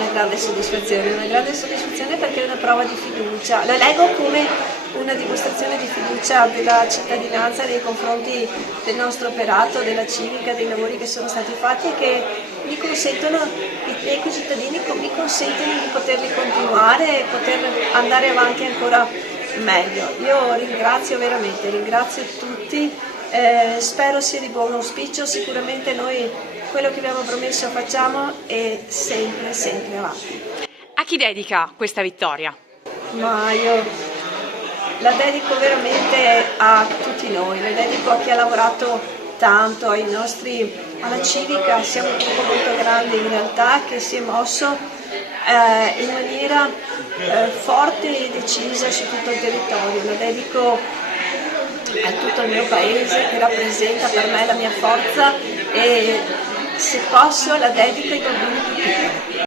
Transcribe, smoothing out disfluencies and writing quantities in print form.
una grande soddisfazione perché è una prova di fiducia, la leggo come una dimostrazione di fiducia della cittadinanza nei confronti del nostro operato, della civica, dei lavori che sono stati fatti e che mi consentono, i miei concittadini mi consentono di poterli continuare e poter andare avanti ancora meglio. Io ringrazio tutti, spero sia di buon auspicio, sicuramente noi quello che abbiamo promesso facciamo e sempre avanti. A chi dedica questa vittoria? Ma io la dedico veramente a tutti noi, la dedico a chi ha lavorato tanto, alla civica, siamo un gruppo molto grande in realtà che si è mosso in maniera forte e decisa su tutto il territorio, la dedico a tutto il mio paese che rappresenta per me la mia forza e se posso la dedico ai bambini più piccoli.